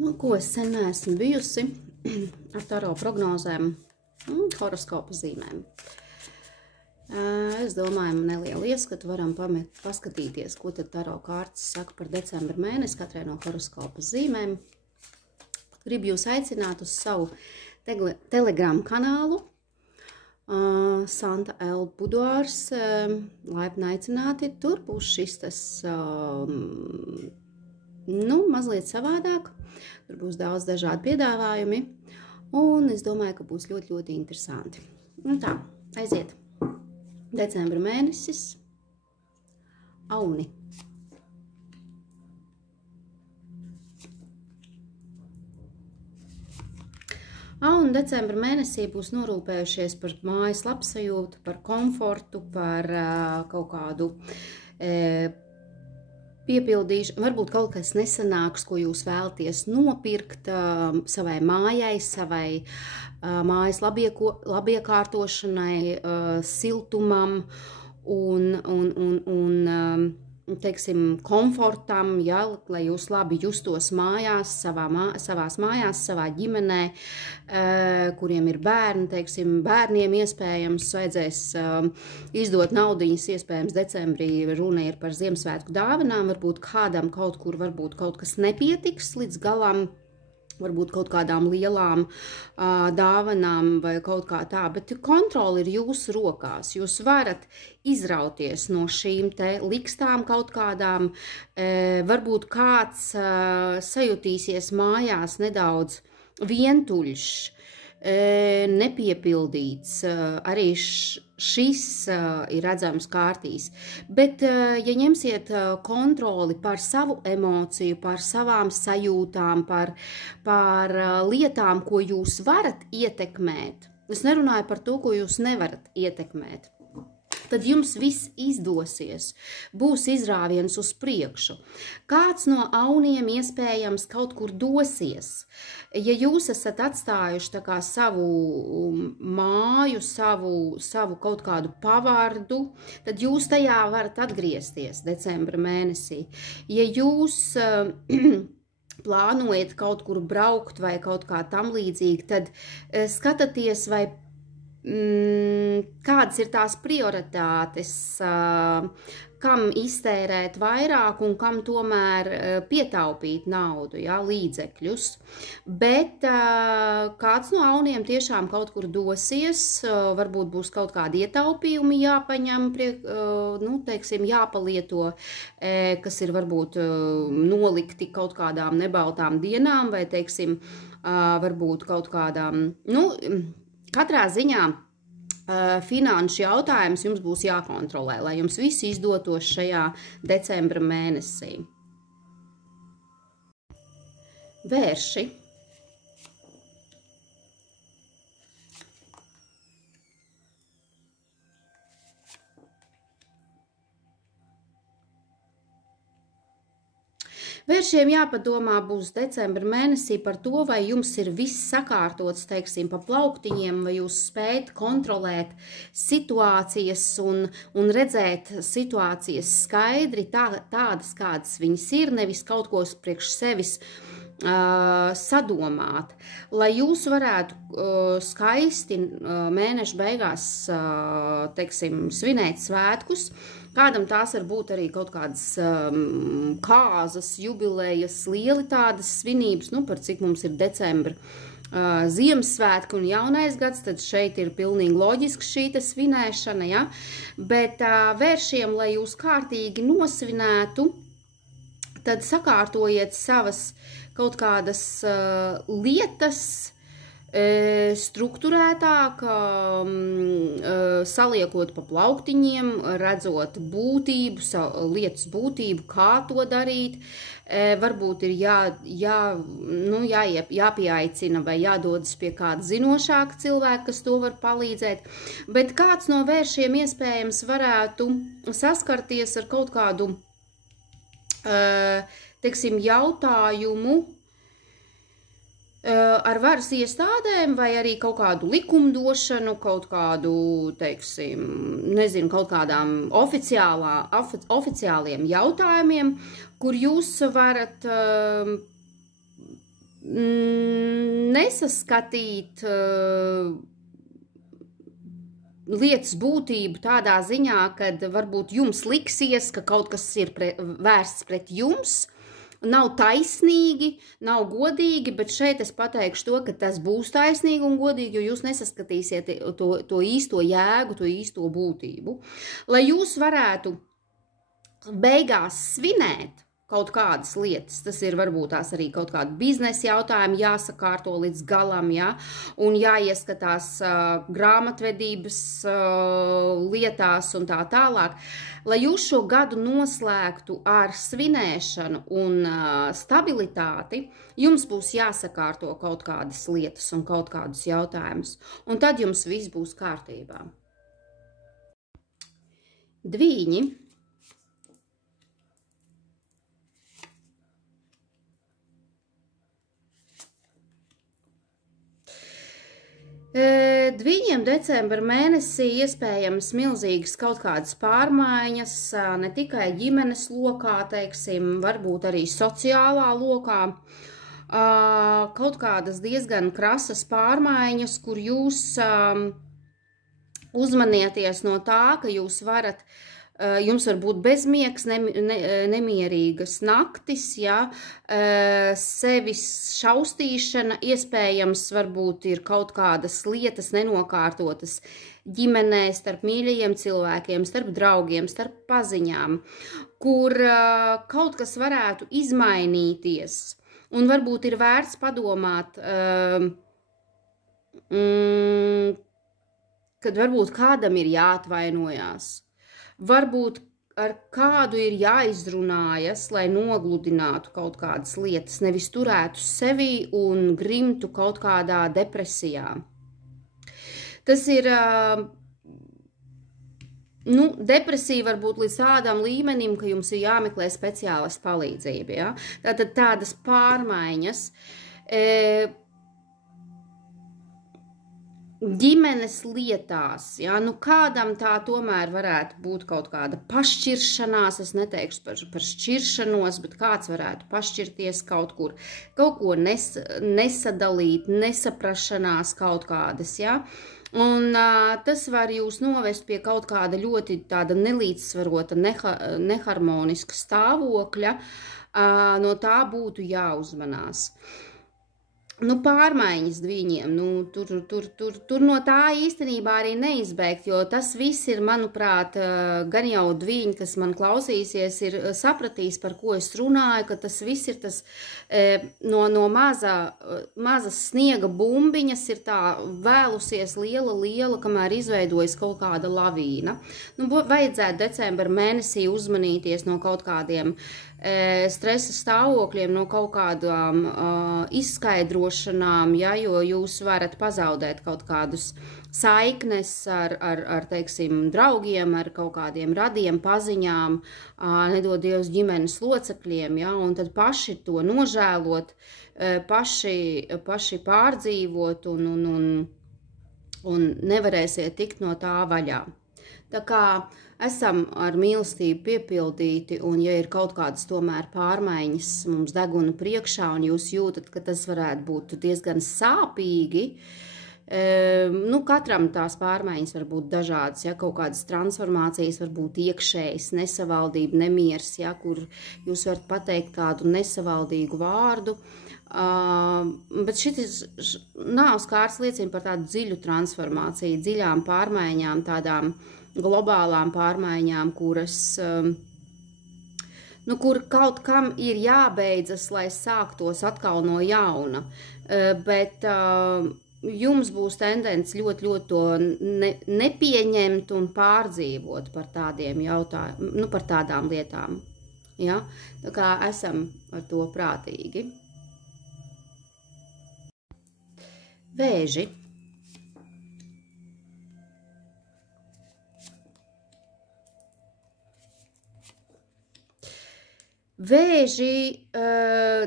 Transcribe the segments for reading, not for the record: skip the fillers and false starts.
Nu, ko es sen neesmu bijusi ar taro prognozēm un horoskopu zīmēm. Es domāju, nelielu ieskatu varam paskatīties, ko tad taro kārtas saka par decembra mēnesi katrai no horoskopu zīmēm. Gribu jūs aicināt uz savu telegram kanālu Santa L. Buduārs. Laipni aicināti. Tur būs šis tas, mazliet savādāk. Tur būs daudz dažādi piedāvājumi. Un es domāju, ka būs ļoti, ļoti interesanti. Un tā, aiziet. Decembra mēnesis. Auni. Un decembra mēnesī būs norūpējušies par mājas labsajūtu, par komfortu, par kaut kādu piepildīšanu. Varbūt kaut kas nesanāks, ko jūs vēlaties nopirkt savai mājai, savai mājas labiekārtošanai, siltumam un teiksim, komfortam, ja, lai jūs labi justos mājās, savās mājās, savā ģimenē, kuriem ir bērni, teiksim, bērniem iespējams vajadzēs izdot naudiņas, iespējams decembrī runa ir par Ziemassvētku dāvanām, varbūt kādam kaut kur, varbūt kaut kas nepietiks līdz galam, varbūt kaut kādām lielām dāvanām vai kaut kā tā, bet kontroli ir jūsu rokās. Jūs varat izrauties no šīm te likstām kaut kādām, varbūt kāds sajutīsies mājās nedaudz vientuļš, nepiepildīts, arī šis ir redzams kārtīs. Bet, ja ņemsiet kontroli par savu emociju, par savām sajūtām, par lietām, ko jūs varat ietekmēt, es nerunāju par to, ko jūs nevarat ietekmēt, tad jums viss izdosies, būs izrāviens uz priekšu. Kāds no auniem iespējams kaut kur dosies. Ja jūs esat atstājuši tā kā savu māju, savu kaut kādu pavardu, tad jūs tajā varat atgriezties decembra mēnesī. Ja jūs plānojat kaut kur braukt vai kaut kā tam līdzīgi, tad skatāties, vai kādas ir tās prioritātes, kam iztērēt vairāk un kam tomēr pietaupīt naudu, ja, līdzekļus. Bet kāds no auniem tiešām kaut kur dosies, varbūt būs kaut kādi ietaupījumi jāpaņem, teiksim, jāpalieto, kas ir varbūt nolikti kaut kādām nebaltām dienām vai, teiksim, varbūt kaut kādām, katrā ziņā finanšu jautājums jums būs jākontrolē, lai jums viss izdotos šajā decembra mēnesī. Vērši. Vēršiem jāpadomā būs decembra mēnesī par to, vai jums ir viss sakārtots, teiksim, pa plauktiņiem, vai jūs spējat kontrolēt situācijas un redzēt situācijas skaidri, tādas, kādas viņas ir, nevis kaut ko priekš sevis sadomāt. Lai jūs varētu skaisti mēneša beigās, teiksim, svinēt svētkus, kādam tās var būt arī kaut kādas kāzas, jubilejas, lieli tādas svinības, par cik mums ir decembra Ziemassvētku un jaunais gads, tad šeit ir pilnīgi loģiski šī svinēšana, ja? Bet vēršiem, lai jūs kārtīgi nosvinētu, tad sakārtojiet savas kaut kādas lietas, strukturētāk, saliekot pa plauktiņiem, redzot būtību, lietas būtību, kā to darīt. Varbūt ir jāpieaicina vai jādodas pie kāda zinošāka cilvēka, kas to var palīdzēt. Bet kāds no vēršiem iespējams varētu saskarties ar kaut kādu, teiksim, jautājumu ar varas iestādēm vai arī kaut kādu likumdošanu, kaut kādu, teiksim, nezinu, kaut kādām oficiāliem jautājumiem, kur jūs varat nesaskatīt lietas būtību tādā ziņā, kad varbūt jums liksies, ka kaut kas ir vērsts pret jums, nav taisnīgi, nav godīgi, bet šeit es pateikšu to, ka tas būs taisnīgi un godīgi, jo jūs nesaskatīsiet to īsto jēgu, to īsto būtību. Lai jūs varētu beigās svinēt kaut kādas lietas, tas ir varbūt tās arī kaut kāda biznesa jautājumi jāsakārto līdz galam, ja? Un jāieskatās grāmatvedības lietās un tā tālāk. Lai jūs šo gadu noslēgtu ar svinēšanu un stabilitāti, jums būs jāsakārto kaut kādas lietas un kaut kādus jautājumus, un tad jums viss būs kārtībā. Dvīņi. Dviņiem decembra mēnesī iespējams milzīgas kaut kādas pārmaiņas, ne tikai ģimenes lokā, teiksim, varbūt arī sociālā lokā, kaut kādas diezgan krasas pārmaiņas, kur jūs uzmanieties no tā, ka jūs varat jums var būt bezmiegs, nemierīgas naktis, ja, sevis šaustīšana, iespējams, varbūt ir kaut kādas lietas nenokārtotas ģimenē, starp mīļajiem cilvēkiem, starp draugiem, starp paziņām, kur kaut kas varētu izmainīties, un varbūt ir vērts padomāt, kad varbūt kādam ir jāatvainojās. Varbūt ar kādu ir jāizrunājas, lai nogludinātu kaut kādas lietas, nevis turētu sevi un grimtu kaut kādā depresijā. Tas ir, depresija var būt līdz tādam līmenim, ka jums ir jāmeklē speciālistu palīdzība, ja? Tātad tādas pārmaiņas. Ģimenes lietās, ja, kādam tā tomēr varētu būt kaut kāda pašķiršanās, es neteikšu par šķiršanos, bet kāds varētu pašķirties kaut kur, kaut ko nesadalīt, nesaprašanās kaut kādas, ja, un tas var jūs novest pie kaut kāda ļoti tāda nelīdzsvarota, neharmoniska stāvokļa, no tā būtu jāuzmanās. Pārmaiņas dviņiem, tur no tā īstenībā arī neizbēgt, jo tas viss ir, manuprāt, gan jau dviņi, kas man klausīsies, ir sapratīs, par ko es runāju, ka tas viss ir tas no mazas sniega bumbiņas ir tā vēlusies liela, kamēr izveidojas kaut kāda lavīna. Vajadzētu decembra mēnesī uzmanīties no kaut kādiem stresa stāvokļiem, no kaut kādām izskaidrošanām, ja, jo jūs varat pazaudēt kaut kādus saiknes ar teiksim, draugiem, ar kaut kādiem radiem, paziņām, nedod Dievs ģimenes locekļiem, ja, un tad paši to nožēlot, paši pārdzīvot un nevarēsiet tikt no tā vaļā. Tā kā esam ar mīlestību piepildīti, un ja ir kaut kādas tomēr pārmaiņas mums deguna priekšā, un jūs jūtat, ka tas varētu būt diezgan sāpīgi, katram tās pārmaiņas var būt dažādas, ja, kaut kādas transformācijas var būt iekšējas, nesavaldība, nemiers, ja, kur jūs varat pateikt kādu nesavaldīgu vārdu, bet šitas nāves kārtas liecina par tādu dziļu transformāciju, dziļām pārmaiņām, tādām globālām pārmaiņām, kuras, kur kaut kam ir jābeidzas, lai sāktos atkal no jauna, bet jums būs tendence ļoti to nepieņemt un pārdzīvot par tādiem jautājumiem, par tādām lietām, ja? Tā kā esam ar to prātīgi. Vēži. Vēži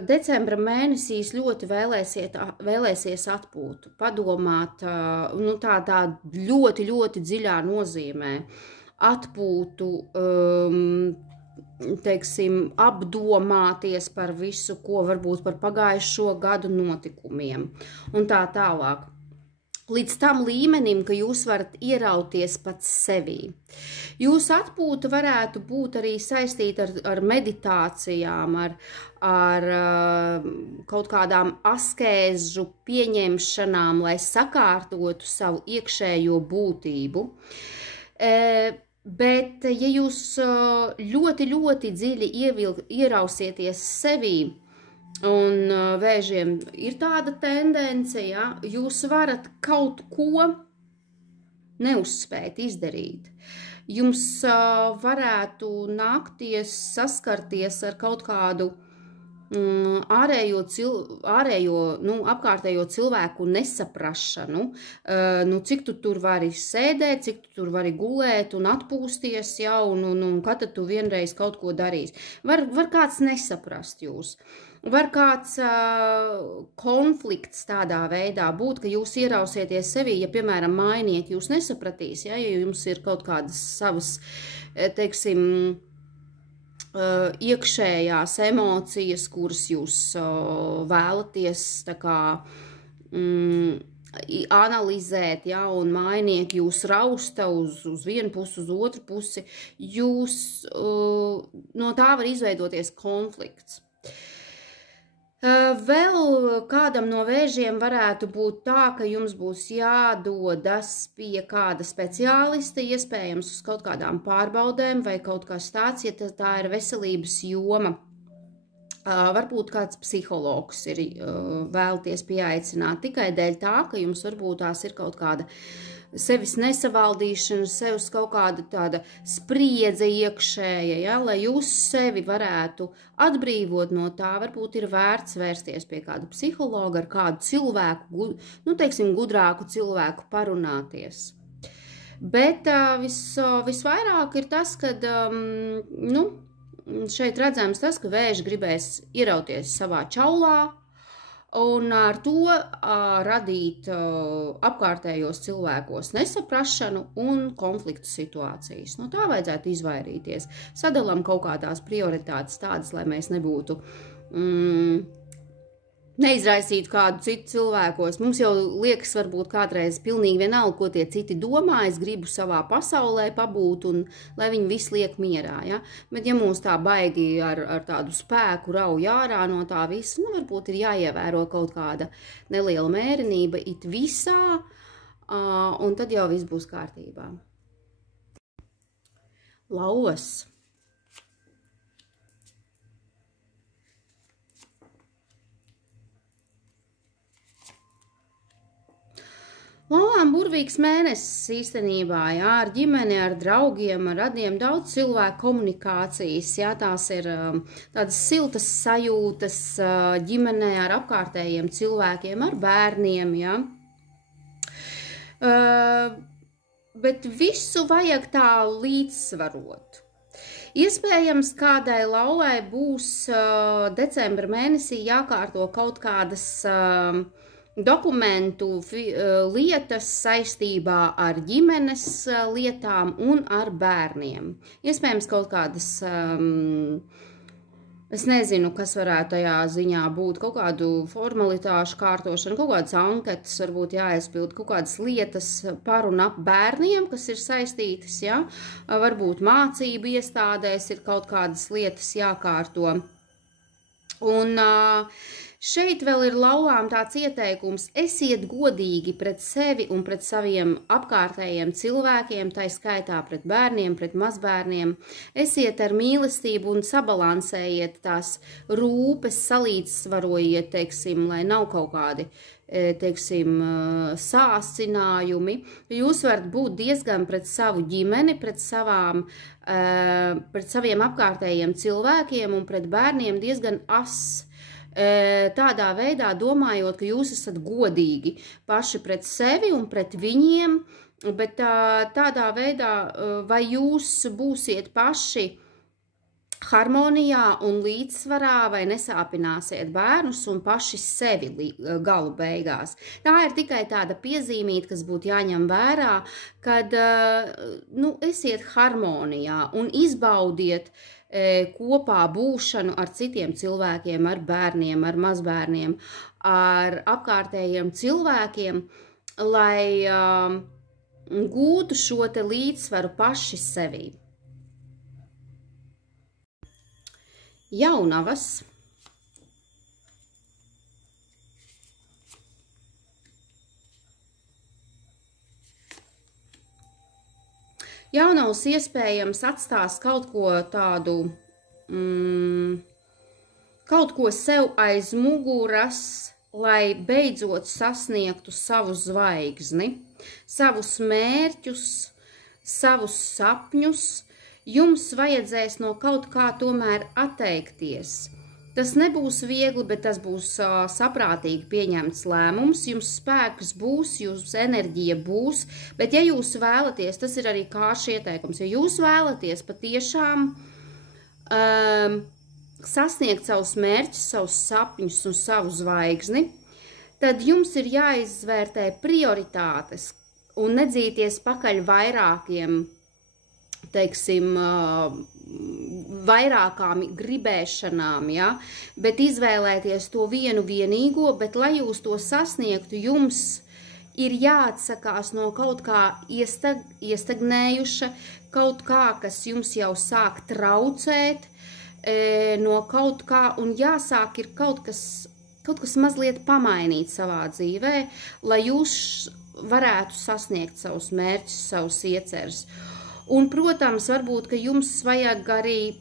decembra mēnesīs ļoti vēlēsies atpūtu, padomāt, tādā ļoti dziļā nozīmē atpūtu, teiksim, apdomāties par visu, ko varbūt par pagājušo gadu notikumiem un tā tālāk. Līdz tam līmenim, ka jūs varat ierauties pats sevī. Jūsu atpūta varētu būt arī saistīta ar meditācijām, ar kaut kādām askēžu pieņemšanām, lai sakārtotu savu iekšējo būtību. Bet, ja jūs ļoti, ļoti dziļi ierausieties sevī, un vēžiem ir tāda tendence, ja, jūs varat kaut ko neuzspēt izdarīt. Jums varētu nākties saskarties ar kaut kādu apkārtējo cilvēku nesaprašanu, cik tu tur vari sēdēt, cik tu tur vari gulēt un atpūsties, ja, un kad tu vienreiz kaut ko darīsi. Var kāds nesaprast jūs. Var kāds konflikts tādā veidā būt, ka jūs ierausieties sevī, ja, piemēram, mainieki jūs nesapratīs, ja jums ir kaut kādas savas, teiksim, iekšējās emocijas, kuras jūs vēlaties tā kā analizēt, ja, un mainieki jūs rausta uz vienu pusi, uz otru pusi, jūs no tā var izveidoties konflikts. Vēl kādam no vēžiem varētu būt tā, ka jums būs jādodas pie kāda speciālista, iespējams uz kaut kādām pārbaudēm vai kaut kas tāds, ja tā ir veselības joma. Varbūt kāds psihologs ir vēlties pieaicināt tikai dēļ tā, ka jums varbūt tās ir kaut kāda sevis nesavaldīšana, sevis kaut kāda tāda spriedze iekšēja, ja, lai jūs sevi varētu atbrīvot no tā, varbūt ir vērts vērsties pie kāda psihologa, ar kādu cilvēku, teiksim, gudrāku cilvēku parunāties. Bet visvairāk ir tas, kad, šeit redzams tas, ka vēži gribēs ierauties savā čaulā, un ar to radīt apkārtējos cilvēkos nesaprašanu un konfliktu situācijas. No tā vajadzētu izvairīties. Sadalām kaut kādās prioritātes tādas, lai mēs nebūtu neizraisītu kādu citu cilvēkos. Mums jau liekas varbūt kādreiz pilnīgi vienalga, ko tie citi domā. Es gribu savā pasaulē pabūt un lai viņi visi liek mierā. Ja? Bet ja mūs tā baigi ar tādu spēku rauj ārā no tā visa, varbūt ir jāievēro kaut kāda neliela mērenība it visā, un tad jau viss būs kārtībā. Lauvas. Lauvām burvīgs mēnesis īstenībā, jā, ar ģimeni, ar draugiem, ar radiem, daudz cilvēku komunikācijas, jā, tās ir tādas siltas sajūtas ģimenē ar apkārtējiem cilvēkiem, ar bērniem, jā. Bet visu vajag tā līdzsvarot. Iespējams, kādai lauvai būs decembra mēnesī jākārto kaut kādas dokumentu lietas saistībā ar ģimenes lietām un ar bērniem. Iespējams, kaut kādas, es nezinu, kas varētu tajā ziņā būt, kaut kādu formalitāšu kārtošanu, kaut kādas anketas varbūt jāaizpild, kaut kādas lietas par un ap bērniem, kas ir saistītas, ja? Varbūt mācību iestādēs ir kaut kādas lietas jākārto. Un šeit vēl ir lauvām tāds ieteikums: esiet godīgi pret sevi un pret saviem apkārtējiem cilvēkiem, tai skaitā pret bērniem, pret mazbērniem. Esiet ar mīlestību un sabalansējiet tās rūpes, salīdzsvarojiet, teiksim, lai nav kaut kādi, teiksim, sācinājumi. Jūs varat būt diezgan pret savu ģimeni, pret saviem apkārtējiem cilvēkiem un pret bērniem diezgan tādā veidā domājot, ka jūs esat godīgi paši pret sevi un pret viņiem, bet tādā veidā, vai jūs būsiet paši harmonijā un līdzsvarā, vai nesāpināsiet bērnus un paši sevi galu beigās. Tā ir tikai tāda piezīmīte, kas būtu jāņem vērā, kad esiet harmonijā un izbaudiet kopā būšanu ar citiem cilvēkiem, ar bērniem, ar mazbērniem, ar apkārtējiem cilvēkiem, lai gūtu šo te līdzsvaru paši sevī. Jaunavas. Jaunavs iespējams atstās kaut ko tādu, kaut ko sev aiz muguras, lai beidzot sasniegtu savu zvaigzni, savus mērķus, savus sapņus. Jums vajadzēs no kaut kā tomēr atteikties. Tas nebūs viegli, bet tas būs saprātīgi pieņemts lēmums. Jums spēks būs, jums enerģija būs, bet ja jūs vēlaties, tas ir arī kāršu ieteikums, ja jūs vēlaties patiešām sasniegt savus mērķus, savus sapņus un savu zvaigzni, tad jums ir jāizvērtē prioritātes un nedzīties pakaļ vairākiem, teiksim, vairākām gribēšanām, ja? Bet izvēlēties to vienu vienīgo, bet lai jūs to sasniegtu, jums ir jāatsakās no kaut kā iestagnējuša, kaut kā, kas jums jau sāk traucēt, no kaut kā, un jāsāk ir kaut kas mazliet pamainīt savā dzīvē, lai jūs varētu sasniegt savus mērķus, savus ieceres. Un, protams, varbūt, ka jums vajag arī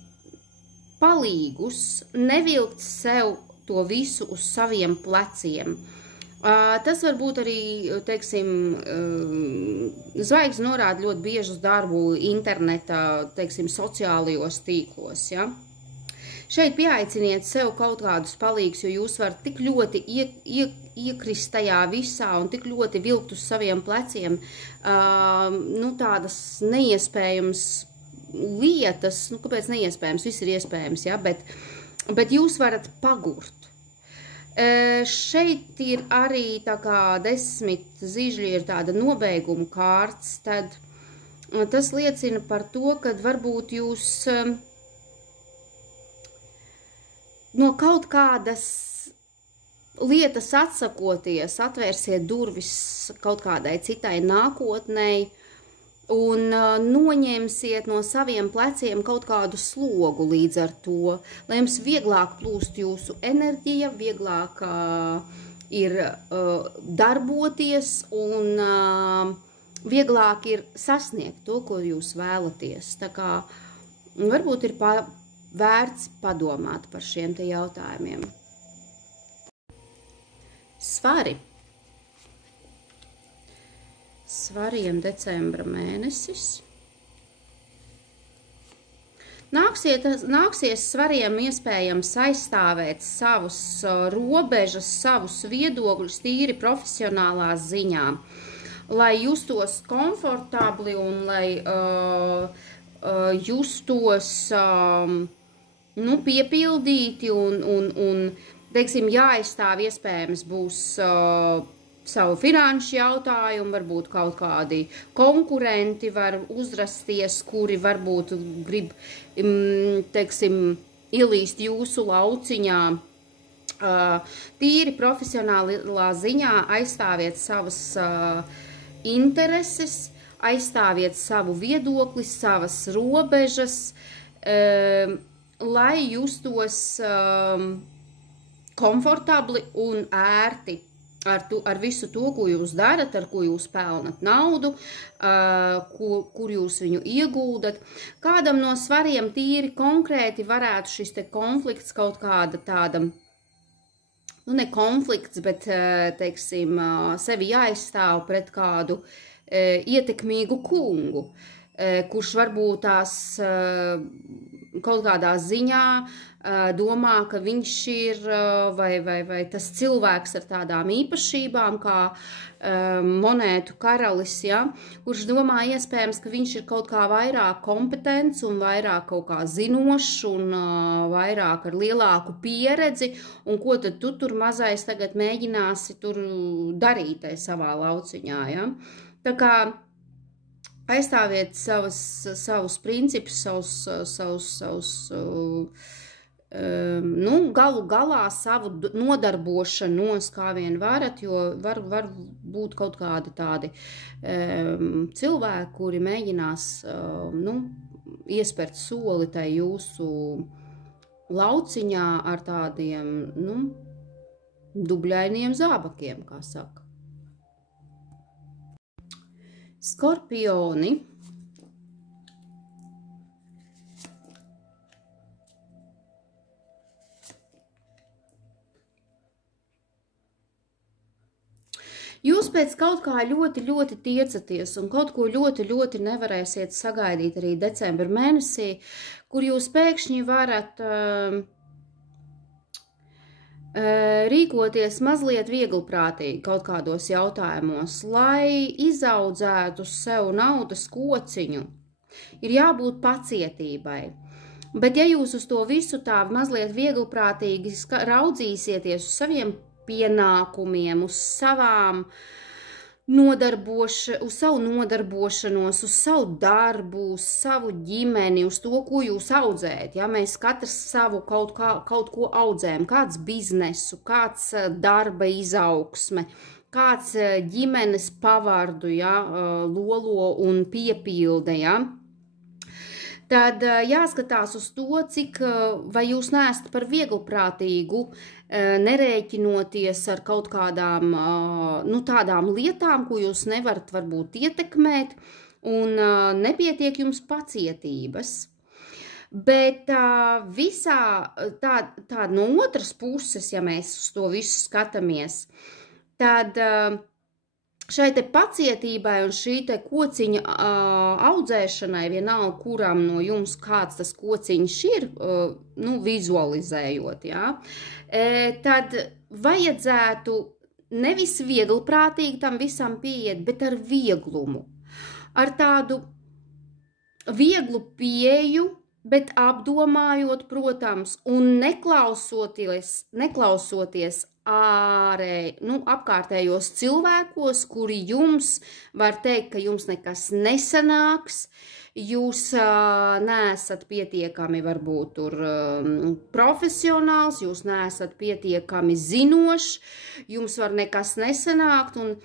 palīgus, nevilkt sev to visu uz saviem pleciem. Tas varbūt arī, teiksim, zvaigznes norāda ļoti bieži uz darbu interneta, teiksim, sociālajos tīklos, ja? Šeit pieaiciniet sev kaut kādus palīgus, jo jūs varat tik ļoti iekrist tajā visā un tik ļoti vilkt uz saviem pleciem, tādas neiespējamas lietas, kāpēc neiespējams, viss ir iespējams, ja? Bet jūs varat pagurt. Šeit ir arī tā kā 10 zīžļi ir tāda nobeiguma kārts, tad tas liecina par to, ka varbūt jūs no kaut kādas lietas atsakoties, atvērsiet durvis kaut kādai citai nākotnei un noņemsiet no saviem pleciem kaut kādu slogu līdz ar to, lai jums vieglāk plūst jūsu enerģija, vieglāk ir darboties un vieglāk ir sasniegt to, ko jūs vēlaties. Tā kā varbūt ir vērts padomāt par šiem te jautājumiem. Svari. Svariem decembra mēnesis. Nāksies svariem iespējams aizstāvēt savus robežas, savus viedokļus tīri profesionālā ziņā, lai justos komfortabli un lai justos piepildīti un teiksim, jāaizstāv iespējams būs savu finanšu jautājumu, varbūt kaut kādi konkurenti var uzrasties, kuri varbūt grib, teiksim, ielīst jūsu lauciņā. Tīri profesionālā ziņā aizstāviet savas intereses, aizstāviet savu viedokli, savas robežas, lai justos komfortabli un ērti ar visu to, ko jūs darat, ar ko jūs pelnat naudu, kur jūs viņu ieguldat. Kādam no svariem tīri konkrēti varētu šis te konflikts kaut kāda tāda, ne konflikts, bet, teiksim, sevi jāizstāv pret kādu ietekmīgu kungu, kurš varbūt tās kaut kādā ziņā domā, ka viņš ir vai tas cilvēks ar tādām īpašībām kā monētu karalis, ja, kurš domā iespējams, ka viņš ir kaut kā vairāk kompetents un vairāk kaut kā zinošs un vairāk ar lielāku pieredzi, un ko tad tu tur mazais tagad mēģināsi tur darīt savā lauciņā, ja. Tā kā aizstāviet savus principus, savus nu, galu galā savu nodarbošanos, kā vien varat, jo var būt kaut kādi tādi cilvēki, kuri mēģinās nu, iespērt soli tai jūsu lauciņā ar tādiem nu, dubļainiem zābakiem, kā saka. Skorpioni. Jūs pēc kaut kā ļoti tiecaties un kaut ko ļoti nevarēsiet sagaidīt arī decembra mēnesī, kur jūs pēkšņi varat rīkoties mazliet vieglprātīgi kaut kādos jautājumos, lai izaudzētu sev naudas kociņu. Ir jābūt pacietībai. Bet ja jūs uz to visu tā mazliet vieglprātīgi raudzīsieties uz saviem pienākumiem, uz savu nodarbošanos, uz savu darbu, uz savu ģimeni, uz to, ko jūs audzējat. Ja? Mēs katrs savu kaut ko audzējam, kāds biznesu, kāds darba izaugsme, kāds ģimenes pavardu, ja? Lolo un piepilde, ja? Tad jāskatās uz to, vai jūs neesat par vieglprātīgu, nerēķinoties ar kaut kādām nu, tādām lietām, ko jūs nevarat varbūt ietekmēt, un nepietiek jums pacietības. Bet visā tā no otras puses, ja mēs uz to visu skatāmies, tad šai te pacietībai un šī te kociņa audzēšanai, vienalga kuram no jums kāds tas kociņš ir, nu, vizualizējot, ja, tad vajadzētu nevis vieglprātīgi tam visam pieiet, bet ar vieglumu. Ar tādu vieglu pieeju, bet apdomājot, protams, un neklausoties apkārtējos cilvēkos, kuri jums var teikt, ka jums nekas nesanāks, jūs neesat pietiekami varbūt tur profesionāls, jūs neesat pietiekami zinošs, jums var nekas nesanākt, un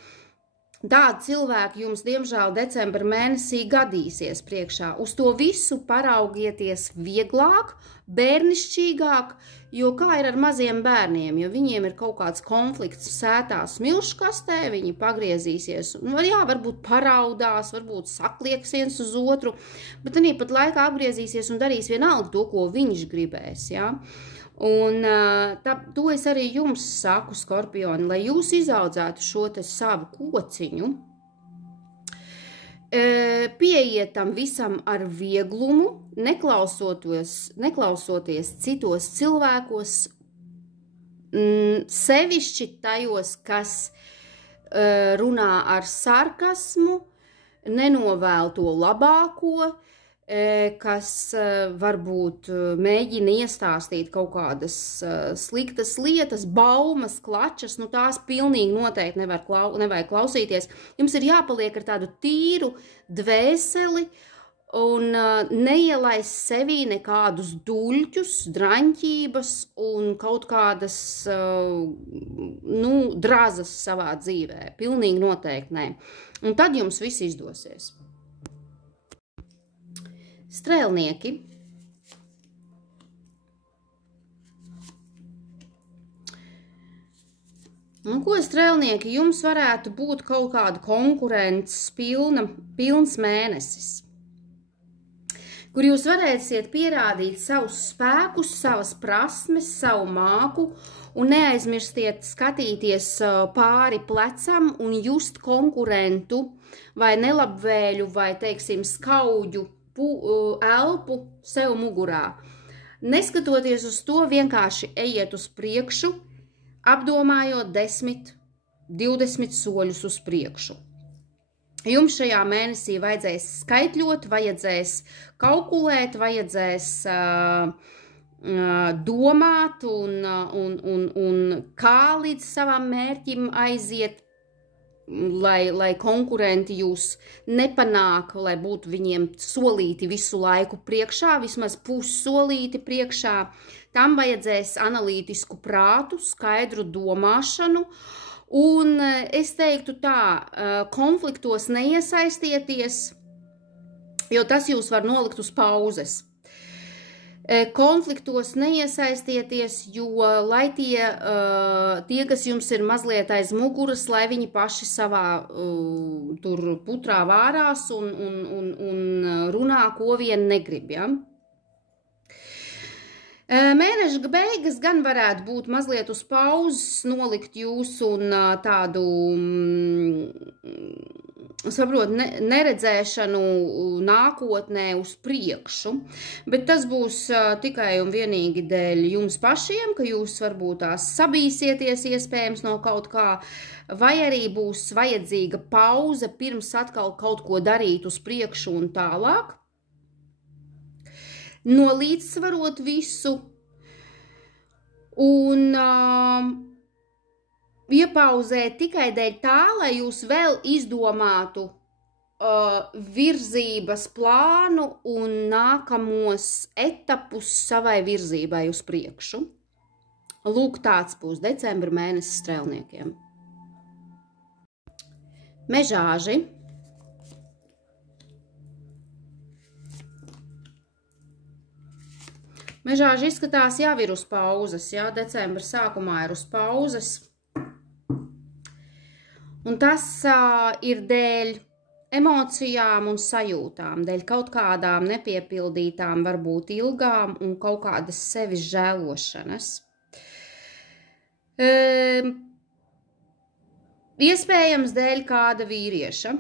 tādi cilvēki jums, diemžēl, decembra mēnesī gadīsies priekšā. Uz to visu paraugieties vieglāk, bērnišķīgāk, jo kā ir ar maziem bērniem, jo viņiem ir kaut kāds konflikts sētā smilškastē, viņi pagriezīsies, jā, varbūt paraudās, varbūt saklieks viens uz otru, bet arī pat laikā apgriezīsies un darīs vienalga to, ko viņš gribēs, jā. Un to es arī jums saku, skorpioni, lai jūs izaudzētu šo te savu kociņu, pieiet tam visam ar vieglumu, neklausoties citos cilvēkos, sevišķi tajos, kas runā ar sarkasmu, nenovēl to labāko, kas varbūt mēģina iestāstīt kaut kādas sliktas lietas, baumas, klačas, nu tās pilnīgi noteikti nevajag klausīties. Jums ir jāpaliek ar tādu tīru dvēseli un neielaist sevī nekādus duļķus, draņķības un kaut kādas nu, drazas savā dzīvē. Pilnīgi noteikti nē. Un tad jums viss izdosies. Strēlnieki. Un ko strēlnieki, jums varētu būt kaut kāda konkurences pilns mēnesis, kur jūs varēsiet pierādīt savus spēkus, savas prasmes, savu māku, un neaizmirstiet skatīties pāri plecam un just konkurentu vai nelabvēļu vai, teiksim, skauģu elpu sev mugurā. Neskatoties uz to, vienkārši ejiet uz priekšu, apdomājot 10, 20 soļus uz priekšu. Jums šajā mēnesī vajadzēs skaitļot, vajadzēs kalkulēt, vajadzēs domāt un kā līdz savam mērķim aiziet. lai konkurenti jūs nepanāk, lai būtu viņiem solīti visu laiku priekšā, vismaz pussolīti priekšā. Tam vajadzēs analītisku prātu, skaidru domāšanu, un es teiktu tā, konfliktos neiesaistieties, jo tas jūs var nolikt uz pauzes. Konfliktos neiesaistieties, jo lai tie, kas jums ir mazliet aiz muguras, lai viņi paši savā tur putrā vārās un runā, ko vien negrib, ja? Mēneša beigas gan varētu būt mazliet uz pauzes, nolikt jūs un tādu, saprot, neredzēšanu nākotnē uz priekšu, bet tas būs tikai un vienīgi dēļ jums pašiem, ka jūs varbūt tās sabīsieties iespējams no kaut kā, vai arī būs vajadzīga pauze pirms atkal kaut ko darīt uz priekšu un tālāk. Nolīdzsvarot visu un iepauzēt tikai dēļ tā, lai jūs vēl izdomātu virzības plānu un nākamos etapus savai virzībai uz priekšu. Lūk, tāds būs decembra mēnesis strēlniekiem. Mežāži. Mežāži izskatās jau ir uz pauzes, jā, decembra sākumā ir uz pauzes. Un tas ir dēļ emocijām un sajūtām, dēļ kaut kādām nepiepildītām, varbūt ilgām un kaut kādas sevis žēlošanas. Iespējams dēļ kāda vīrieša,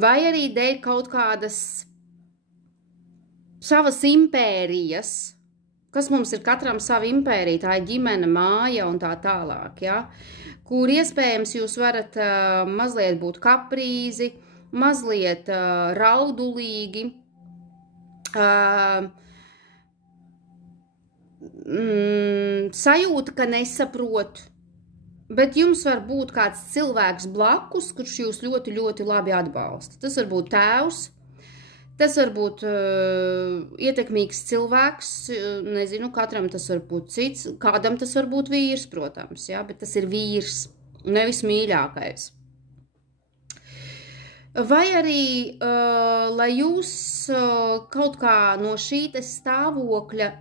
vai arī dēļ kaut kādas savas impērijas, kas mums ir katram sava impērija, tā ir ģimene, māja un tā tālāk, ja? Kur iespējams jūs varat mazliet būt kaprīzi, mazliet raudulīgi, sajūta, ka nesaprot, bet jums var būt kāds cilvēks blakus, kurš jūs ļoti, ļoti labi atbalsta. Tas var būt tēvs, tas var būt ietekmīgs cilvēks, nezinu, katram tas var būt cits, kādam tas var būt vīrs, protams, jā, bet tas ir vīrs, nevis mīļākais. Vai arī, lai jūs kaut kā no šī stāvokļa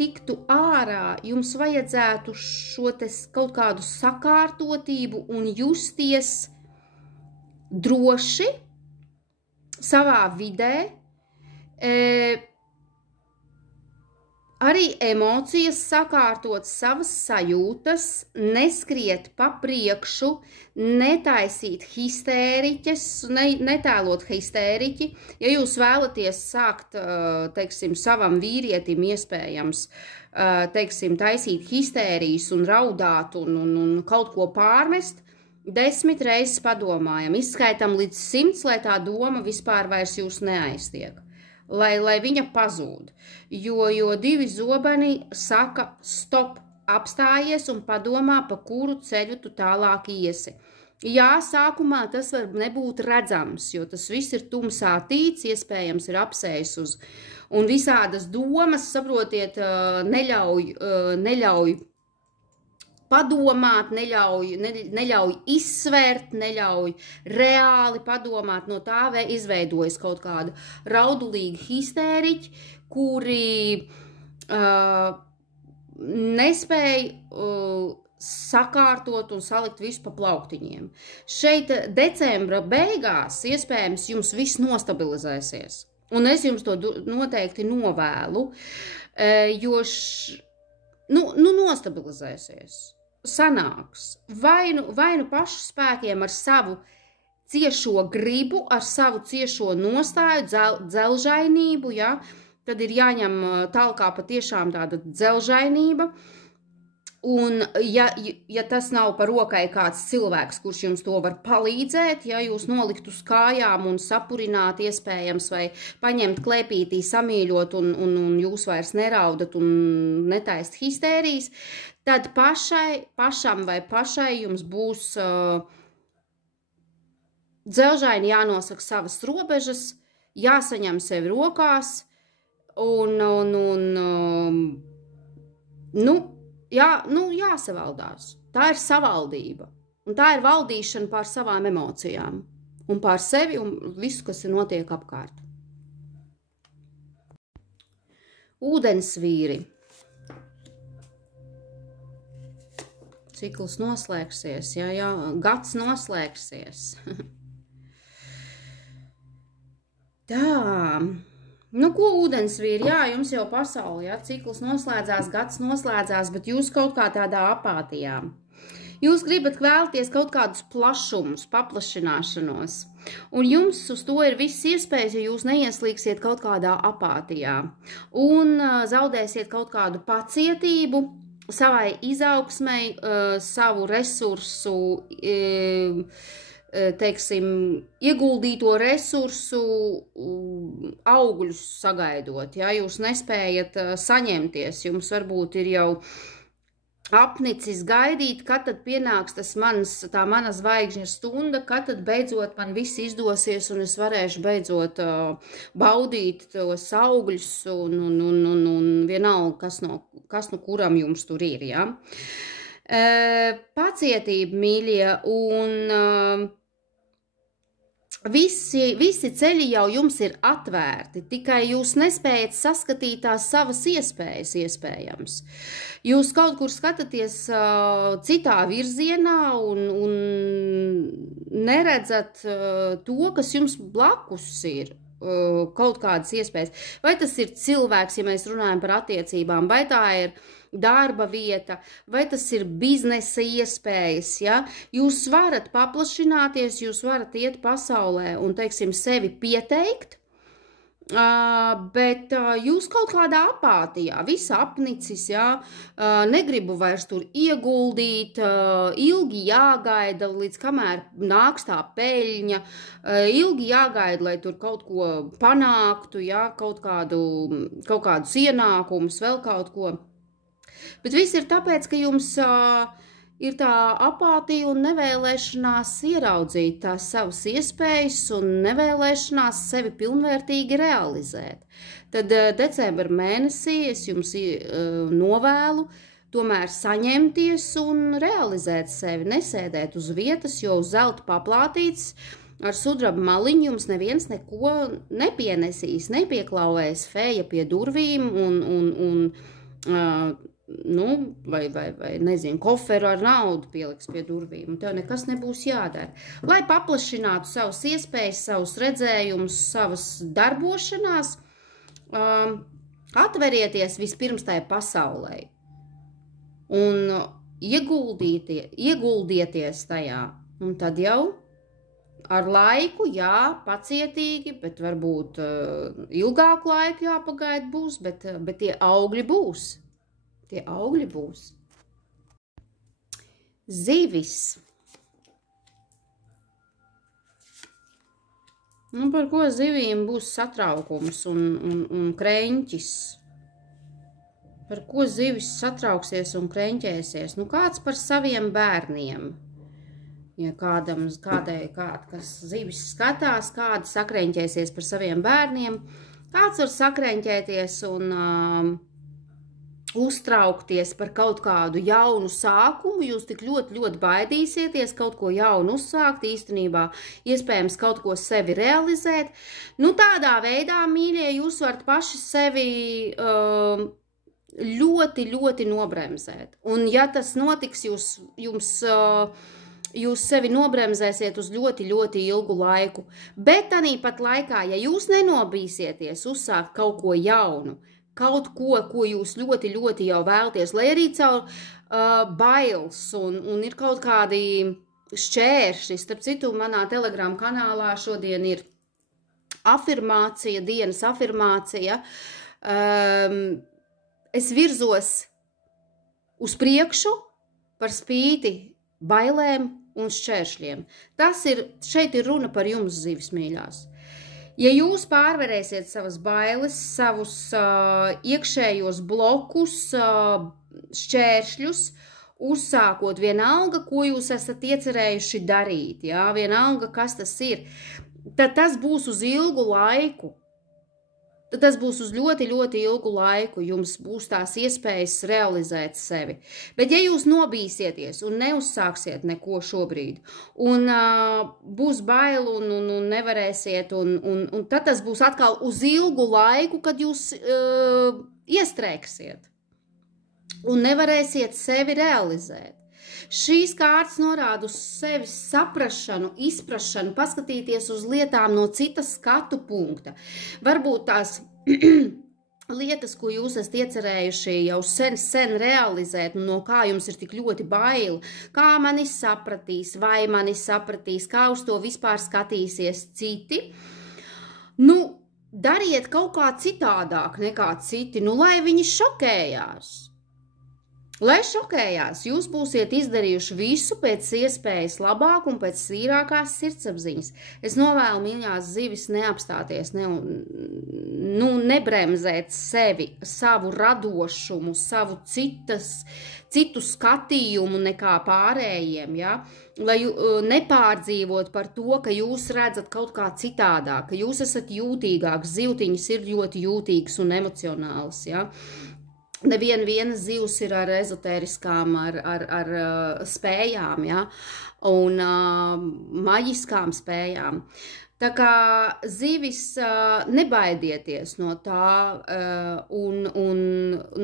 tiktu ārā, jums vajadzētu šo kaut kādu sakārtotību un justies droši savā vidē, arī emocijas sakārtot savas sajūtas, neskriet pa priekšu, netaisīt histēriķes, netēlot histēriķi. Ja jūs vēlaties sākt, teiksim, savam vīrietim iespējams, teiksim, taisīt histērijas un raudāt un kaut ko pārmest, 10 reizes padomājam, izskaitam līdz 100, lai tā doma vispār vairs jūs neaiztiek, lai viņa pazūd, jo 2 zobeni saka stop, apstājies un padomā, pa kuru ceļu tu tālāk iesi. Jā, sākumā tas var nebūt redzams, jo tas viss ir tumsā tīts, iespējams ir apsējis uz, un visādas domas, saprotiet, neļauj padomāt, neļauj izsvērt, neļauj reāli padomāt, no tā izveidojas kaut kāda raudulīga histēriķi, kuri nespēja sakārtot un salikt visu pa plauktiņiem. Šeit decembra beigās iespējams jums viss nostabilizēsies, un es jums to noteikti novēlu, jo nostabilizēsies. Sanāks vai nu pašu spēkiem ar savu ciešo gribu, ar savu ciešo nostāju, dzelžainību, ja? Tad ir jāņem talkā patiešām tāda dzelžainība, un ja tas nav par rokai kāds cilvēks, kurš jums to var palīdzēt, ja jūs nolikt uz kājām un sapurināt iespējams, vai paņemt klēpītī, samīļot un jūs vairs neraudat un netaist histērijas, tad pašam vai pašai jums būs dzelžaini jānosaka savas robežas, jāsaņem sevi rokās jāsavaldās. Tā ir savaldība. Un tā ir valdīšana pār savām emocijām. Un pār sevi un visu, kas notiek apkārt. Ūdensvīri. Cikls noslēgsies, jā, gads noslēgsies. Tā, nu ko ūdensvīri, jā, jums jau pasauli, jā, cikls noslēdzās, gads noslēdzās, bet jūs kaut kā tādā apātijā. Jūs gribat vēlties kaut kādus plašumus, paplašināšanos, un jums uz to ir viss iespējas, ja jūs neieslīgsiet kaut kādā apātijā un zaudēsiet kaut kādu pacietību savai izaugsmei, savu resursu, teiksim, ieguldīto resursu augļus sagaidot, ja jūs nespējat saņemties, jums varbūt ir jau apnicis gaidīt, kad tad pienāks tā mana zvaigžņa stunda, kad tad beidzot man viss izdosies un es varēšu beidzot baudīt tos augļus un vienalga, kas no kuram jums tur ir, ja? Pacietība, mīļie, un visi ceļi jau jums ir atvērti, tikai jūs nespējat saskatīt tās savas iespējas iespējams. Jūs kaut kur skatāties citā virzienā un neredzat to, kas jums blakus ir. Kaut kādas iespējas. Vai tas ir cilvēks, ja mēs runājam par attiecībām, vai tā ir darba vieta, vai tas ir biznesa iespējas, ja? Jūs varat paplašināties, jūs varat iet pasaulē un, teiksim, sevi pieteikt, bet jūs kaut kādā apātijā, viss apnicis, ja? Negribu vairs tur ieguldīt, ilgi jāgaida, līdz kamēr nāks tā peļņa, ilgi jāgaida, lai tur kaut ko panāktu, ja? Kaut kādus ienākumus, vēl kaut ko. Bet viss ir tāpēc, ka jums ir tā apātija un nevēlēšanās ieraudzīt tās savas iespējas un nevēlēšanās sevi pilnvērtīgi realizēt. Tad decembra mēnesī es jums novēlu tomēr saņemties un realizēt sevi, nesēdēt uz vietas, jo uz zelta paplātīts ar sudraba maliņu jums neviens neko nepienesīs, nepieklauvēs feja pie durvīm vai nezinu, koferu ar naudu pieliks pie durvīm, un tev nekas nebūs jādara. Lai paplašinātu savas iespējas, savus redzējumus, savas darbošanās, atverieties vispirms tai pasaulē un ieguldieties tajā, un tad jau ar laiku, jā, pacietīgi, bet varbūt ilgāku laiku jāpagaida būs, bet tie augļi būs. Tie augļi būs. Zivis. Nu, par ko zivīm būs satraukums un kreņķis? Par ko zivis satrauksies un kreņķēsies? Nu, kāds par saviem bērniem? Ja kas zivis skatās, kāda sakreņķēsies par saviem bērniem, kāds var sakreņķēties un uztraukties par kaut kādu jaunu sākumu, jūs tik ļoti baidīsieties kaut ko jaunu uzsākt, īstenībā iespējams kaut ko sevi realizēt. Nu, tādā veidā, mīļie, jūs varat paši sevi ļoti nobremzēt. Un ja tas notiks, jūs sevi nobremzēsiet uz ļoti ilgu laiku. Bet tāpat laikā, ja jūs nenobīsieties uzsākt kaut ko jaunu, kaut ko jūs ļoti jau vēlties, lai arī caur bailes un ir kaut kādi šķēršļi. Starp citu, manā Telegram kanālā šodien ir afirmācija, dienas afirmācija. Es virzos uz priekšu par spīti bailēm un šķēršļiem. Šeit ir runa par jums, zivis mīļās. Ja jūs pārvarēsiet savas bailes, savus iekšējos blokus, šķēršļus uzsākot vienalga, ko jūs esat iecerējuši darīt, jā, vienalga, kas tas ir, tad tas būs uz ilgu laiku. Tad tas būs uz ļoti, ļoti ilgu laiku, jums būs tās iespējas realizēt sevi. Bet ja jūs nobīsieties un neuzsāksiet neko šobrīd, un būs bail un nevarēsiet, un tad tas būs atkal uz ilgu laiku, kad jūs iestrēgsiet un nevarēsiet sevi realizēt. Šīs kārtas norāda uz sevis saprašanu, izprašanu, paskatīties uz lietām no citas skatu punkta. Varbūt tās lietas, ko jūs esat iecerējuši jau sen realizēt, no kā jums ir tik ļoti bail, kā mani sapratīs, vai mani sapratīs, kā uz to vispār skatīsies citi. Nu, dariet kaut kā citādāk nekā citi, nu, lai viņi šokējās. Lai šokējās, jūs būsiet izdarījuši visu pēc iespējas labāk un pēc tīrākās sirdsapziņas. Es novēlu, mīļās zivis, neapstāties, nebremzēt sevi, savu radošumu, savu citu skatījumu nekā pārējiem, ja? Lai nepārdzīvot par to, ka jūs redzat kaut kā citādāk, ka jūs esat jūtīgāks, zivtiņas ir ļoti jūtīgas un emocionālas, ja? Neviena zivs ir ar ezotēriskām, ar spējām, ja? Un maģiskām spējām. Tā kā zivis nebaidieties no tā un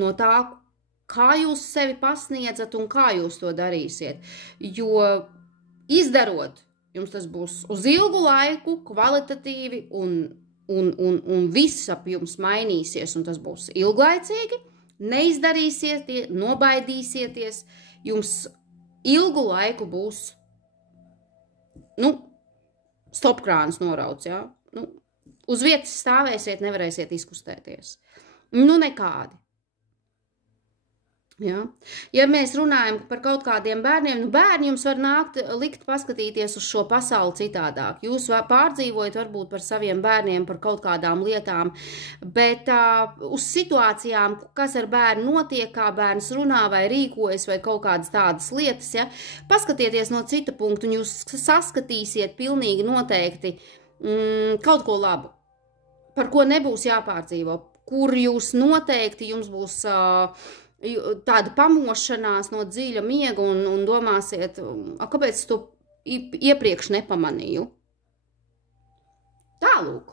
no tā, kā jūs sevi pasniedzat un kā jūs to darīsiet. Jo izdarot, jums tas būs uz ilgu laiku, kvalitatīvi un viss ap jums mainīsies un tas būs ilglaicīgi. Neizdarīsiet, nobaidīsieties, jums ilgu laiku būs, stopkrāns norauts, jā? Uz vietas stāvēsiet, nevarēsiet izkustēties. Nekādi. Ja? Ja mēs runājam par kaut kādiem bērniem, bērni jums var likt paskatīties uz šo pasauli citādāk. Jūs pārdzīvojat varbūt par saviem bērniem, par kaut kādām lietām, bet uz situācijām, kas ar bērnu notiek, kā bērns runā vai rīkojas vai kaut kādas tādas lietas, ja? Paskatieties no cita punkta un jūs saskatīsiet pilnīgi noteikti kaut ko labu, par ko nebūs jāpārdzīvo, kur jūs noteikti jums būs tāda pamošanās no dziļa miega un domāsiet, kāpēc es to iepriekš nepamanīju. Tālūk.